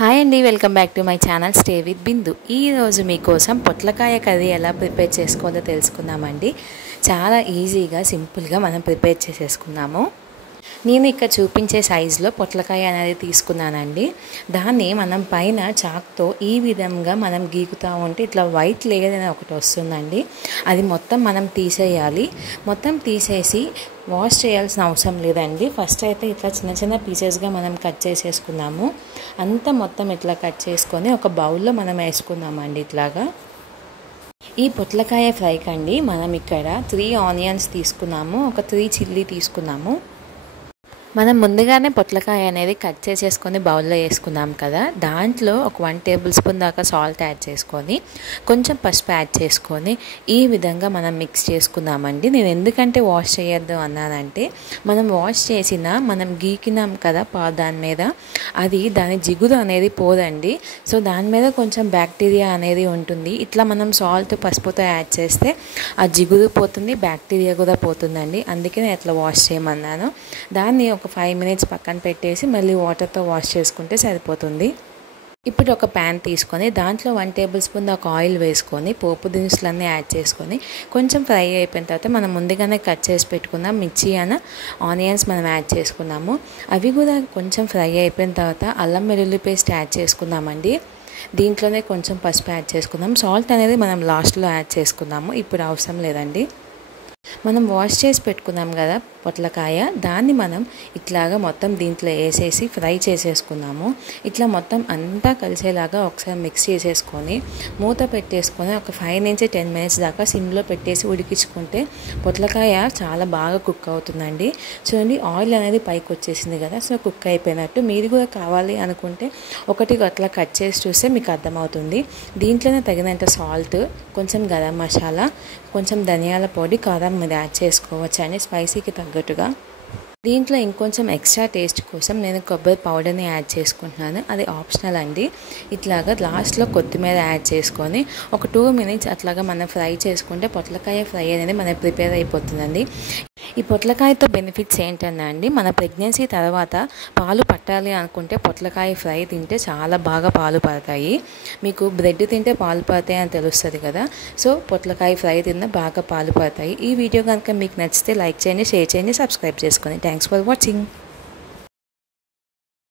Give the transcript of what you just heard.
Hi అండి, welcome back to my channel stay with Bindu. ఈరోజు మీకోసం పొట్లకాయ కర్రీ ఎలా ప్రిపేర్ చేసుకోవాలో తెలుసుకుందామండి. చాలా ఈజీగా సింపుల్గా మనం ప్రిపేర్ చేసేసుకున్నాము. నేను ఇక్కడ చూపించే సైజులో పొట్లకాయ అనేది తీసుకున్నానండి. దాన్ని మనం పైన చాక్తో ఈ విధంగా మనం గీకుతూ ఉంటే ఇట్లా వైట్ లేయర్ అనేది ఒకటి వస్తుందండి. అది మొత్తం మనం తీసేయాలి. మొత్తం తీసేసి వాష్ చేయాల్సిన అవసరం లేదండి. ఫస్ట్ అయితే ఇట్లా చిన్న చిన్న పీసెస్గా మనం కట్ చేసేసుకున్నాము. అంతా మొత్తం ఇట్లా కట్ చేసుకొని ఒక బౌల్లో మనం వేసుకుందామండి. ఇట్లాగా ఈ పొట్లకాయ ఫ్రైకి అండి మనం ఇక్కడ 3 ఆనియన్స్ తీసుకున్నాము, ఒక 3 చిల్లీ తీసుకున్నాము. మనం ముందుగానే పొట్లకాయ అనేది కట్ చేసేసుకొని బౌల్లో వేసుకున్నాం కదా, దాంట్లో ఒక 1 టేబుల్ స్పూన్ దాకా సాల్ట్ యాడ్ చేసుకొని కొంచెం పసుపు యాడ్ చేసుకొని ఈ విధంగా మనం మిక్స్ చేసుకుందామండి. నేను ఎందుకంటే వాష్ చేయొద్దు అన్నానంటే, మనం వాష్ చేసిన మనం గీకినాం కదా దాని మీద, అది దాని జిగురు అనేది పోదండి. సో దాని మీద కొంచెం బ్యాక్టీరియా అనేది ఉంటుంది. ఇట్లా మనం సాల్ట్ పసుపుతో యాడ్ చేస్తే ఆ జిగురు పోతుంది, బ్యాక్టీరియా కూడా పోతుందండి. అందుకే నేను ఇట్లా వాష్ చేయమన్నాను. దాన్ని ఒక 5 మినిట్స్ పక్కన పెట్టేసి మళ్ళీ వాటర్తో వాష్ చేసుకుంటే సరిపోతుంది. ఇప్పుడు ఒక ప్యాన్ తీసుకొని దాంట్లో 1 టేబుల్ స్పూన్ దాకా ఆయిల్ వేసుకొని పోపు దినుసులన్నీ యాడ్ చేసుకొని కొంచెం ఫ్రై అయిపోయిన తర్వాత మనం ముందుగానే కట్ చేసి పెట్టుకున్న మిర్చి ఆనియన్స్ మనం యాడ్ చేసుకున్నాము. అవి కూడా కొంచెం ఫ్రై అయిపోయిన తర్వాత అల్లం వెల్లుల్లి పేస్ట్ యాడ్ చేసుకుందామండి. దీంట్లోనే కొంచెం పసుపు యాడ్ చేసుకుందాం. సాల్ట్ అనేది మనం లాస్ట్లో యాడ్ చేసుకుందాము, ఇప్పుడు అవసరం లేదండి. మనం వాష్ చేసి పెట్టుకున్నాం కదా పొట్లకాయ, దాన్ని మనం ఇట్లాగా మొత్తం దీంట్లో వేసేసి ఫ్రై చేసేసుకున్నాము. ఇట్లా మొత్తం అంతా కలిసేలాగా ఒకసారి మిక్స్ చేసేసుకొని మూత పెట్టేసుకొని ఒక 5 నుంచి 10 మినిట్స్ దాకా సిమ్లో పెట్టేసి ఉడికించుకుంటే పొట్లకాయ చాలా బాగా కుక్ అవుతుందండి. చూడండి, ఆయిల్ అనేది పైకి వచ్చేసింది కదా, సో కుక్ అయిపోయినట్టు. మీరు కూడా కావాలి అనుకుంటే ఒకటి అట్లా కట్ చేసి చూస్తే మీకు అర్థమవుతుంది. దీంట్లోనే తగినంత సాల్ట్, కొంచెం గరం మసాలా, కొంచెం ధనియాల పొడి, కారం మీరు యాడ్ చేసుకోవచ్చు అండి స్పైసీకి తగ్గట్టుగా. దీంట్లో ఇంకొంచెం ఎక్స్ట్రా టేస్ట్ కోసం నేను కొబ్బరి పౌడర్ని యాడ్ చేసుకుంటున్నాను, అది ఆప్షనల్ అండి. ఇట్లాగా లాస్ట్లో కొత్తిమీర యాడ్ చేసుకొని ఒక 2 మినిట్స్ అట్లాగా మనం ఫ్రై చేసుకుంటే పొట్లకాయ ఫ్రై అనేది మనకి ప్రిపేర్ అయిపోతుందండి. ఈ పొట్లకాయతో బెనిఫిట్స్ ఏంటన్నా అండి, మన ప్రెగ్నెన్సీ తర్వాత పాలు పట్టాలి అనుకుంటే పొట్లకాయ ఫ్రై తింటే చాలా బాగా పాలు పడతాయి. మీకు బ్రెడ్ తింటే పాలు పడతాయి అని తెలుస్తుంది కదా, సో పొట్లకాయ ఫ్రై తిన్నా బాగా పాలు పడతాయి. ఈ వీడియో కనుక మీకు నచ్చితే లైక్ చేయండి, షేర్ చేయండి, సబ్స్క్రైబ్ చేసుకోండి. Thanks for watching.